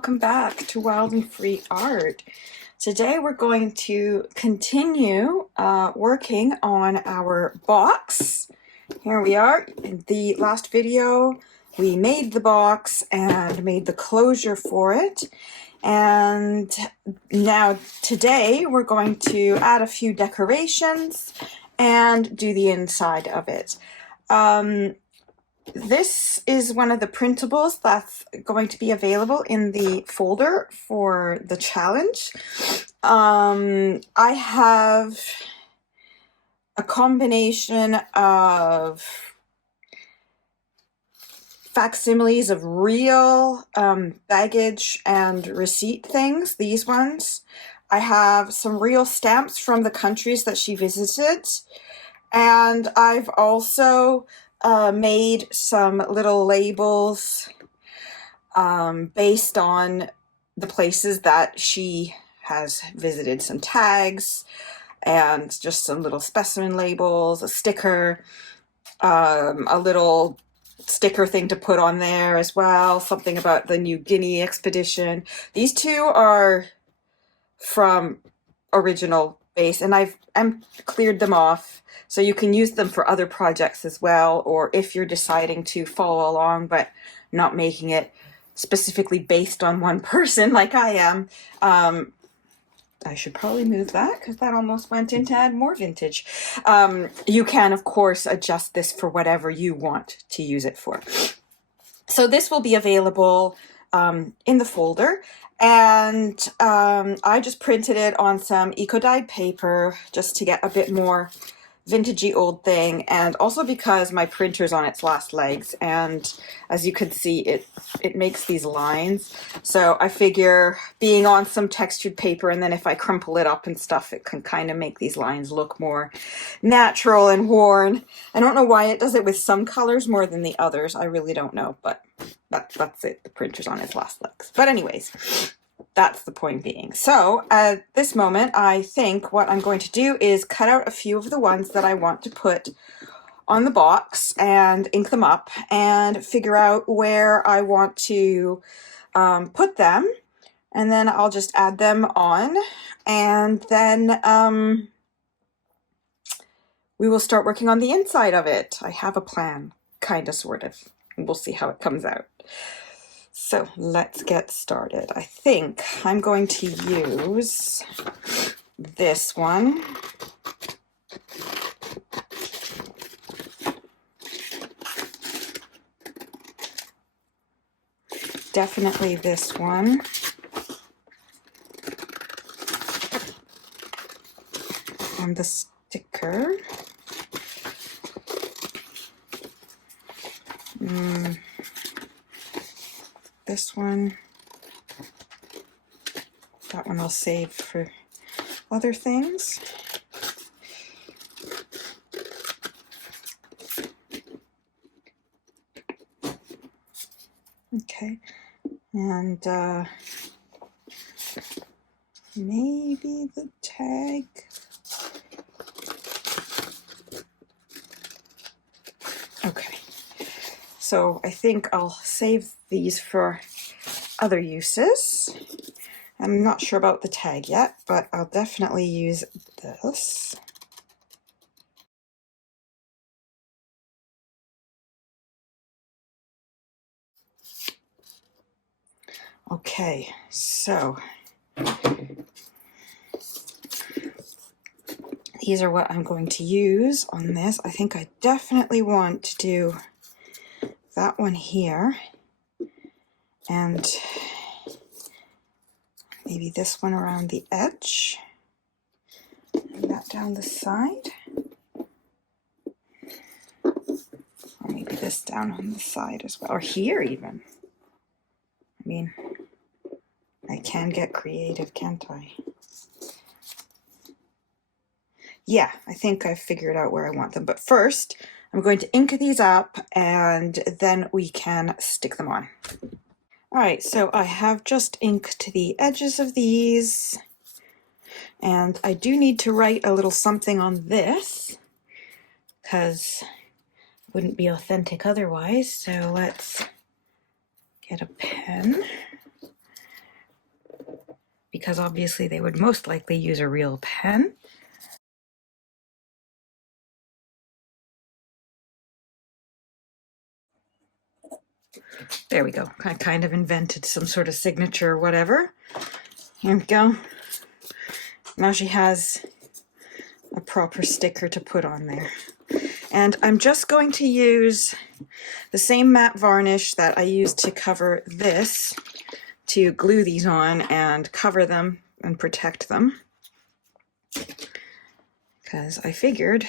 welcome back to Wild and Free Art. Today we're going to continue working on our box. Here we are. In the last video we made the box and made the closure for it, and now today we're going to add a few decorations and do the inside of it. This is one of the printables that's going to be available in the folder for the challenge. I have a combination of facsimiles of real baggage and receipt things, these ones. I have some real stamps from the countries that she visited, and I've also made some little labels based on the places that she has visited, some tags and just some little specimen labels, a sticker, a little sticker thing to put on there as well, something about the New Guinea expedition. These two are from original base, and I've cleared them off, so you can use them for other projects as well, or if you're deciding to follow along but not making it specifically based on one person like I am. I should probably move that because that almost went in to add more vintage. You can, of course, adjust this for whatever you want to use it for. So this will be available in the folder, and I just printed it on some eco-dyed paper just to get a bit more vintagey old thing, and also because my printer's on its last legs, and as you can see it makes these lines, so I figure being on some textured paper, and then if I crumple it up and stuff, it can kind of make these lines look more natural and worn. I don't know why it does it with some colors more than the others, I really don't know, but that's it. The printer's on its last legs. But anyways, that's the point being. So at this moment, I think what I'm going to do is cut out a few of the ones that I want to put on the box and ink them up and figure out where I want to put them. And then I'll just add them on, and then we will start working on the inside of it. I have a plan, kind of, sort of. We'll see how it comes out. So let's get started. I think I'm going to use this one. Definitely this one. And the sticker. This one. That one I'll save for other things. Okay, and maybe the tag. Okay, so I think I'll save these for other uses. I'm not sure about the tag yet, but I'll definitely use this. Okay, so these are what I'm going to use on this. I think I definitely want to do that one here, and maybe this one around the edge, and that down the side, or maybe this down on the side as well, or here even. I mean, I can get creative, can't I? Yeah, I think I've figured out where I want them, but first I'm going to ink these up and then we can stick them on. All right, so I have just inked the edges of these, and I do need to write a little something on this because it wouldn't be authentic otherwise. So let's get a pen. because obviously they would most likely use a real pen. There we go. I kind of invented some sort of signature or whatever. Here we go. Now she has a proper sticker to put on there. And I'm just going to use the same matte varnish that I used to cover this to glue these on and cover them and protect them, because I figured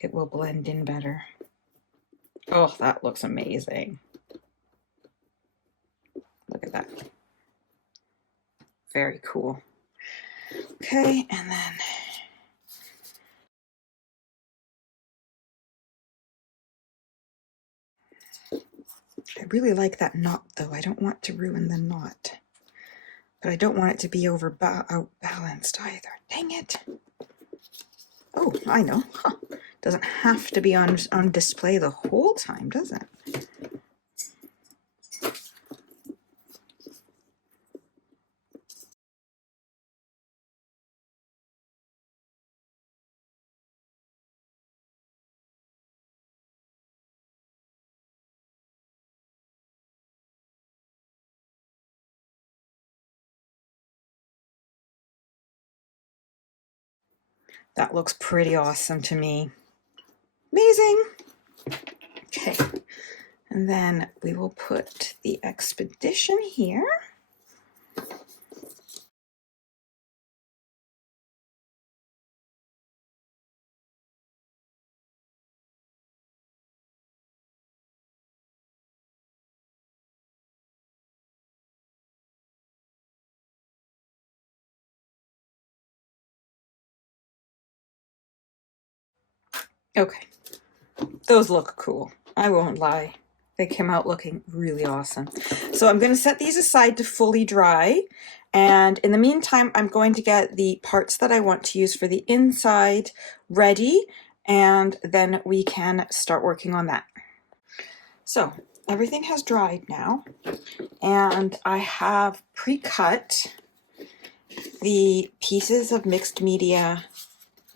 it will blend in better. Oh, that looks amazing. Look at that. Very cool. Okay, and then I really like that knot though. I don't want to ruin the knot, but I don't want it to be outbalanced either. Dang it. Oh, I know. Huh. Doesn't have to be on display the whole time, does it? That looks pretty awesome to me. Amazing. Okay, and then we will put the expedition here. Okay, those look cool. I won't lie. They came out looking really awesome. So I'm going to set these aside to fully dry. And in the meantime, I'm going to get the parts that I want to use for the inside ready. And then we can start working on that. So everything has dried now. And I have pre-cut the pieces of mixed media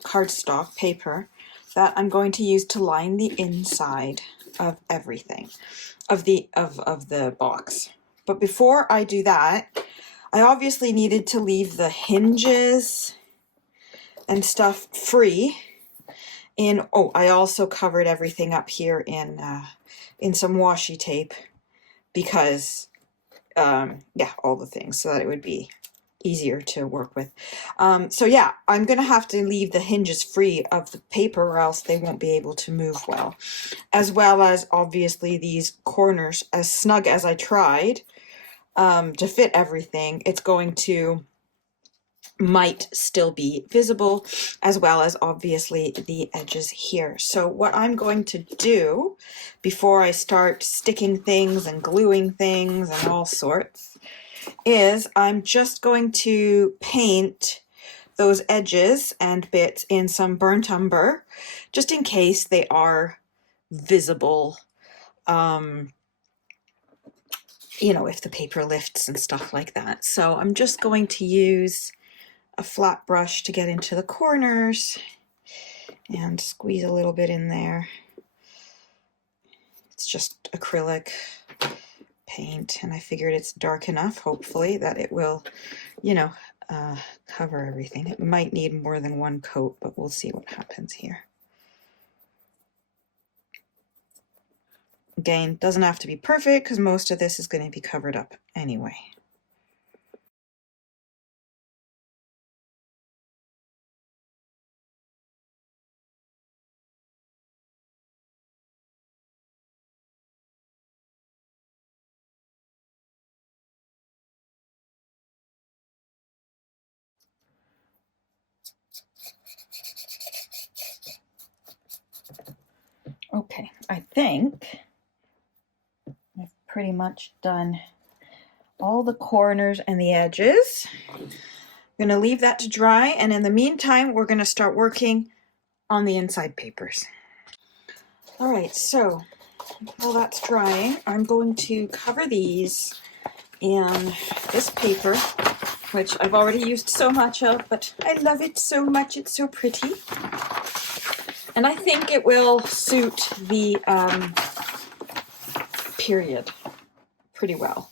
cardstock paper that I'm going to use to line the inside of everything, of the box. But before I do that, I obviously needed to leave the hinges and stuff free. I also covered everything up here in some washi tape because yeah, all the things, so that it would be easier to work with. So yeah, I'm gonna have to leave the hinges free of the paper or else they won't be able to move well. As well as obviously these corners, as snug as I tried to fit everything, it's going to might still be visible, as well as obviously the edges here. So what I'm going to do before I start sticking things and gluing things and all sorts is I'm just going to paint those edges and bits in some burnt umber, just in case they are visible, you know, if the paper lifts and stuff like that. So I'm just going to use a flat brush to get into the corners and squeeze a little bit in there. It's just acrylic paint, and I figured it's dark enough, hopefully, that it will, you know, cover everything. It might need more than one coat, but we'll see what happens here. Again, doesn't have to be perfect because most of this is going to be covered up anyway. Okay, I think I've pretty much done all the corners and the edges. I'm I'm going to leave that to dry, and in the meantime, we're going to start working on the inside papers. All right, so while that's drying, I'm going to cover these in this paper, which I've already used so much of, but I love it so much. It's so pretty. And I think it will suit the period pretty well.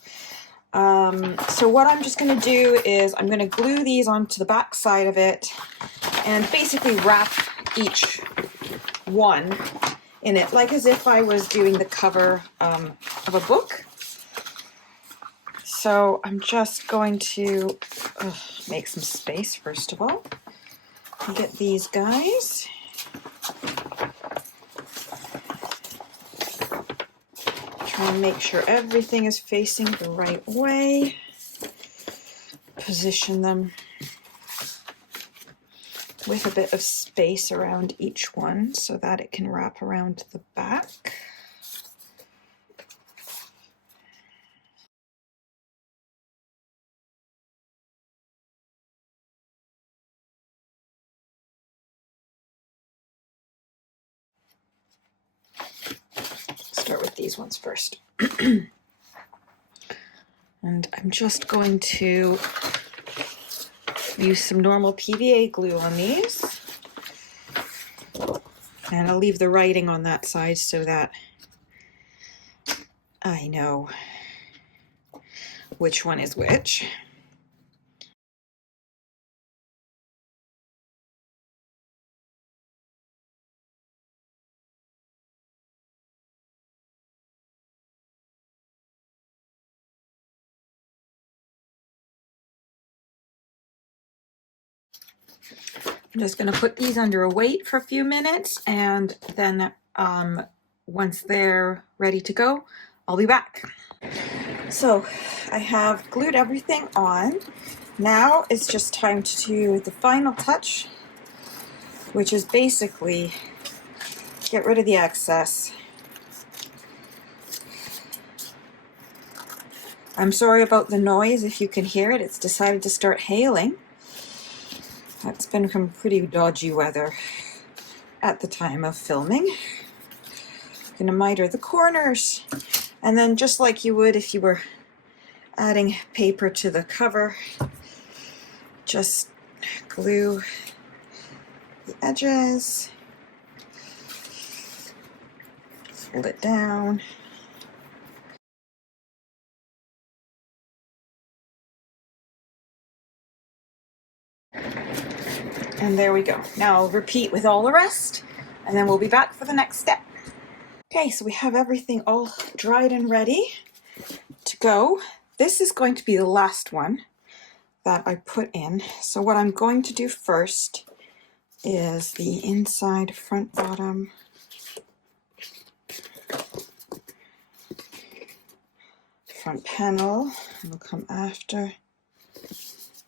So what I'm just going to do is I'm going to glue these onto the back side of it and basically wrap each one in it, like as if I was doing the cover of a book. So I'm just going to make some space first of all. Get these guys. Try and make sure everything is facing the right way. Position them with a bit of space around each one so that it can wrap around the back. Start with these ones first. And I'm just going to use some normal PVA glue on these. And I'll leave the writing on that side so that I know which one is which. I'm just going to put these under a weight for a few minutes, and then once they're ready to go, I'll be back. So I have glued everything on. Now it's just time to do the final touch, which is basically get rid of the excess. I'm sorry about the noise if you can hear it. It's decided to start hailing. It's been some pretty dodgy weather at the time of filming. I'm going to miter the corners, and then just like you would if you were adding paper to the cover, just glue the edges, fold it down. And there we go. Now I'll repeat with all the rest, and then we'll be back for the next step. Okay, so we have everything all dried and ready to go. This is going to be the last one that I put in. So what I'm going to do first is the inside, front, bottom. Front panel will come after.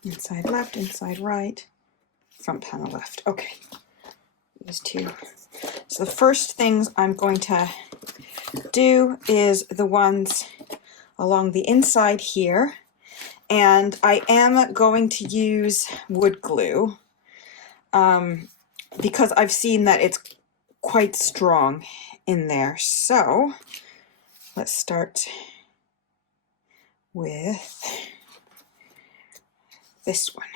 Inside left, inside right, front panel left. Okay, these two. So the first things I'm going to do is the ones along the inside here, and I am going to use wood glue because I've seen that it's quite strong in there. So let's start with this one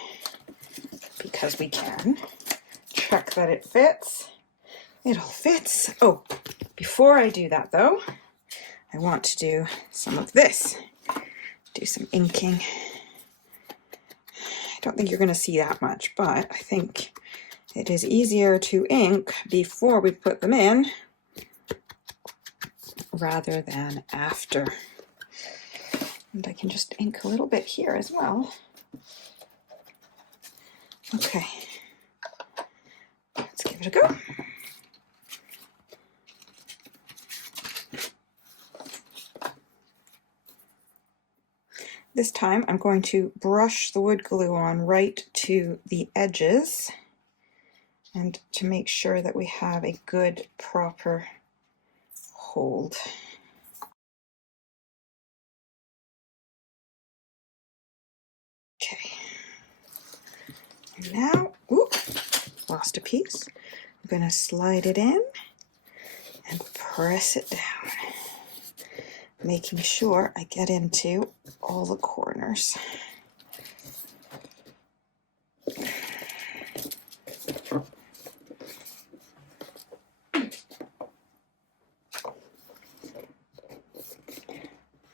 because we can check that it fits. It all fits. Oh, before I do that though, I want to do some of this. Do some inking. I don't think you're going to see that much, but I think it is easier to ink before we put them in rather than after. And I can just ink a little bit here as well. Okay, let's give it a go. This time I'm going to brush the wood glue on right to the edges and to make sure that we have a good proper hold. Okay, And now, ooh, lost a piece. I'm going to slide it in and press it down, making sure I get into all the corners.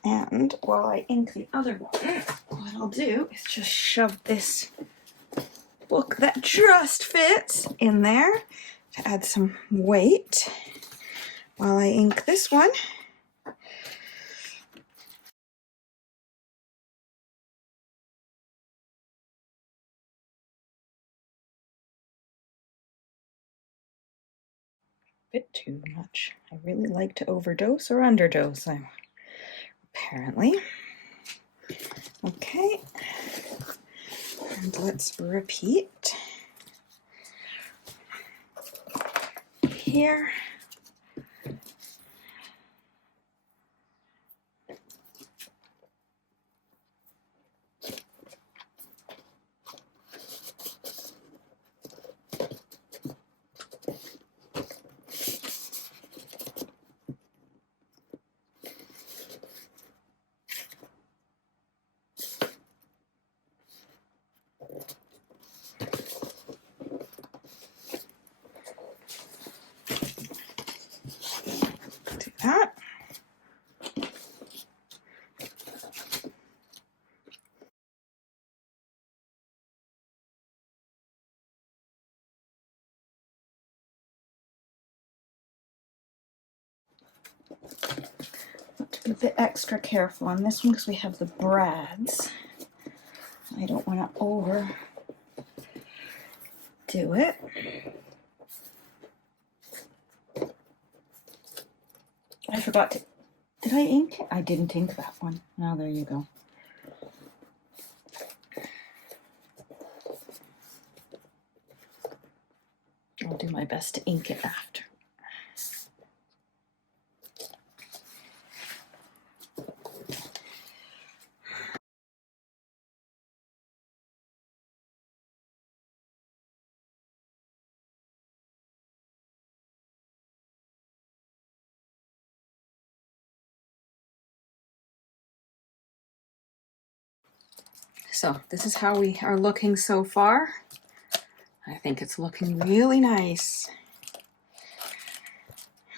And while I ink the other one, what I'll do is just shove this book that just fits in there to add some weight while I ink this one. Bit too much. I really like to overdose or underdose, apparently. Okay, and let's repeat here. Do that. Be a bit extra careful on this one because we have the brads. I don't want to overdo it. I forgot to, did I ink? I didn't ink that one. Oh, there you go. I'll do my best to ink it after. So this is how we are looking so far. I think it's looking really nice.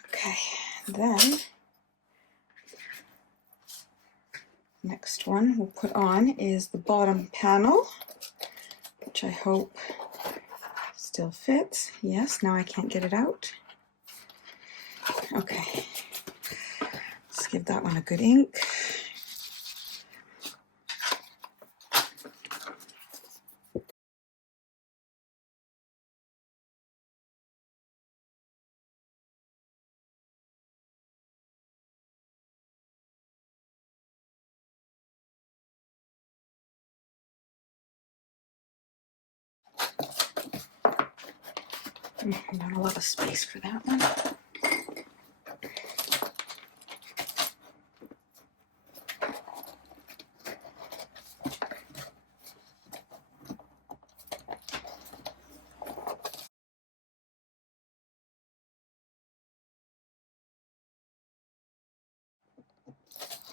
Okay, then next one we'll put on is the bottom panel, which I hope still fits. Yes, now I can't get it out. Okay, let's give that one a good ink. Not a lot of space for that one.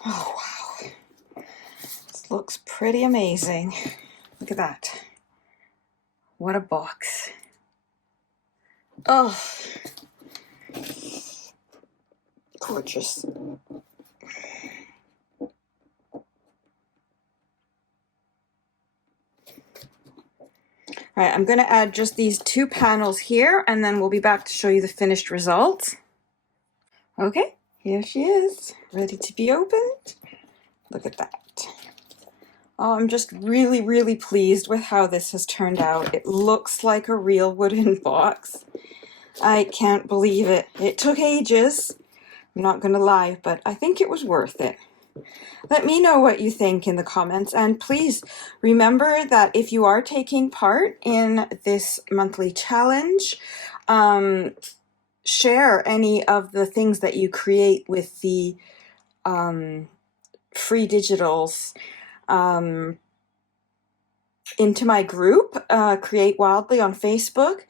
Oh wow, this looks pretty amazing. Look at that. What a box. Oh, gorgeous. All right, I'm going to add just these two panels here, and then we'll be back to show you the finished result. Okay, here she is, ready to be opened. Look at that. Oh, I'm just really, really pleased with how this has turned out. It looks like a real wooden box. I can't believe it. It took ages, I'm not going to lie, but I think it was worth it. Let me know what you think in the comments, and please remember that if you are taking part in this monthly challenge, share any of the things that you create with the free digitals. into my group, Create Wildly on Facebook.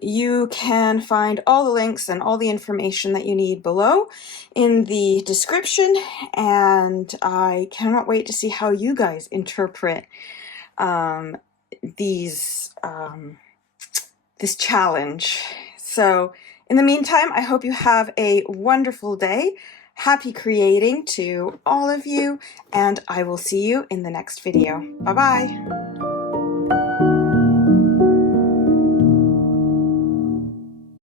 You can find all the links and all the information that you need below in the description, and I cannot wait to see how you guys interpret these this challenge. So in the meantime, I hope you have a wonderful day. Happy creating to all of you, and I will see you in the next video. Bye-bye.